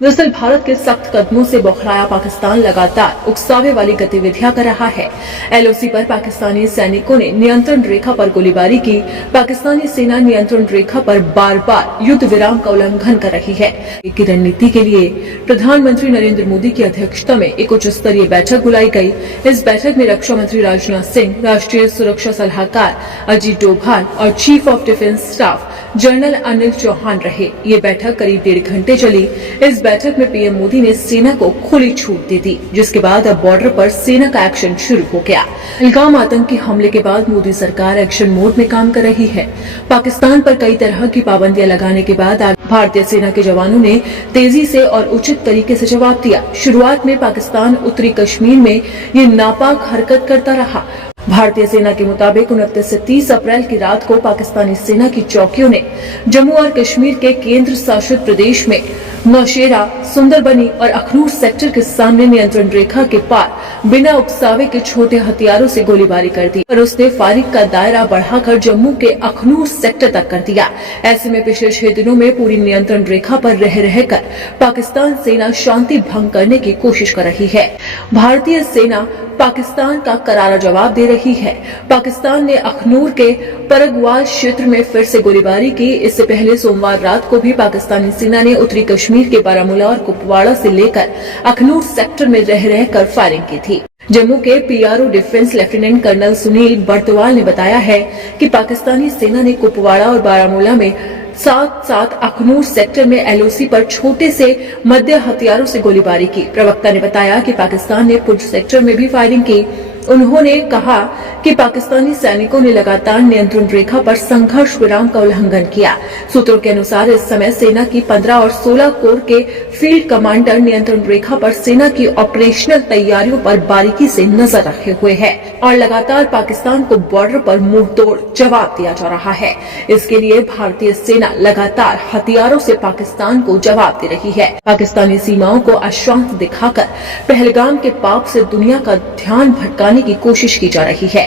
दरअसल भारत के सख्त कदमों से बौखलाया पाकिस्तान लगातार उकसावे वाली गतिविधियां कर रहा है। एलओसी पर पाकिस्तानी सैनिकों ने नियंत्रण रेखा पर गोलीबारी की। पाकिस्तानी सेना नियंत्रण रेखा पर बार बार युद्ध विराम का उल्लंघन कर रही है। की रणनीति के लिए प्रधानमंत्री नरेंद्र मोदी की अध्यक्षता में एक उच्च स्तरीय बैठक बुलाई गई। इस बैठक में रक्षा मंत्री राजनाथ सिंह, राष्ट्रीय सुरक्षा सलाहकार अजीत डोभाल और chief of defence staff general Anil Chauhan रहे। ये बैठक करीब 1.5 घंटे चली। इस बैठक में पीएम मोदी ने सेना को खुली छूट दे दी, जिसके बाद अब बॉर्डर पर सेना का एक्शन शुरू हो गया। पहलगाम आतंकी हमले के बाद मोदी सरकार एक्शन मोड में काम कर रही है। पाकिस्तान पर कई तरह की पाबंदियां लगाने के बाद भारतीय सेना के जवानों ने तेजी से और उचित तरीके से जवाब दिया। शुरुआत में पाकिस्तान उत्तरी कश्मीर में ये नापाक हरकत करता रहा। भारतीय सेना के मुताबिक 29 से 30 अप्रैल की रात को पाकिस्तानी सेना की चौकियों ने जम्मू और कश्मीर के केंद्र शासित प्रदेश में नौशेरा, सुंदरबनी और अखनूर सेक्टर के सामने नियंत्रण रेखा के पार बिना उकसावे के छोटे हथियारों से गोलीबारी कर दी और उसने फायरिंग का दायरा बढ़ाकर जम्मू के अखनूर सेक्टर तक कर दिया। ऐसे में पिछले 6 दिनों में पूरी नियंत्रण रेखा पर रह रहकर पाकिस्तान सेना शांति भंग करने की कोशिश कर रही है। भारतीय सेना पाकिस्तान का करारा जवाब दे रही है। पाकिस्तान ने अखनूर के परगवाल क्षेत्र में फिर से गोलीबारी की। इससे पहले सोमवार रात को भी पाकिस्तानी सेना ने उत्तरी कश्मीर के बारामूला और कुपवाड़ा से लेकर अखनूर सेक्टर में रह रहकर फायरिंग की थी। जम्मू के PRO defence lieutenant colonel Sunil Bartwal ने बताया है कि पाकिस्तानी सेना ने कुपवाड़ा और बारामूला में साथ अखनूर सेक्टर में एलओसी पर छोटे से मध्य हथियारों से गोलीबारी की। प्रवक्ता ने बताया कि पाकिस्तान ने पुंछ सेक्टर में भी फायरिंग की। उन्होंने कहा कि पाकिस्तानी सैनिकों ने लगातार नियंत्रण रेखा पर संघर्ष विराम का उल्लंघन किया। सूत्रों के अनुसार इस समय सेना की 15 और 16 कोर के फील्ड कमांडर नियंत्रण रेखा पर सेना की ऑपरेशनल तैयारियों पर बारीकी से नजर रखे हुए हैं और लगातार पाकिस्तान को बॉर्डर पर मुंहतोड़ जवाब दिया जा रहा है। इसके लिए भारतीय सेना लगातार हथियारों से पाकिस्तान को जवाब दे रही है। पाकिस्तानी सीमाओं को अशांत दिखाकर पहलगाम के पाप से दुनिया का ध्यान भटकाने की कोशिश की जा रही है,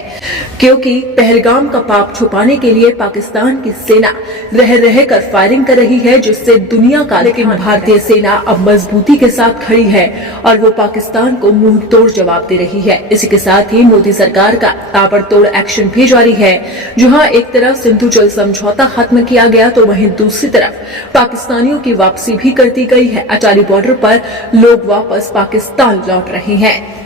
क्योंकि पहलगाम का पाप छुपाने के लिए पाकिस्तान की सेना रह रहकर फायरिंग कर रही है, जिससे दुनिया का लेकिन भारतीय सेना अब मजबूती के साथ खड़ी है और वो पाकिस्तान को मुंह तोड़ जवाब दे रही है। इसी के साथ ही मोदी सरकार का ताबड़तोड़ एक्शन भी जारी है। जहां एक तरफ सिंधु जल समझौता खत्म किया गया तो वहीं दूसरी तरफ पाकिस्तानियों की वापसी भी कर दी गई है। अटारी बॉर्डर पर लोग वापस पाकिस्तान लौट रहे हैं।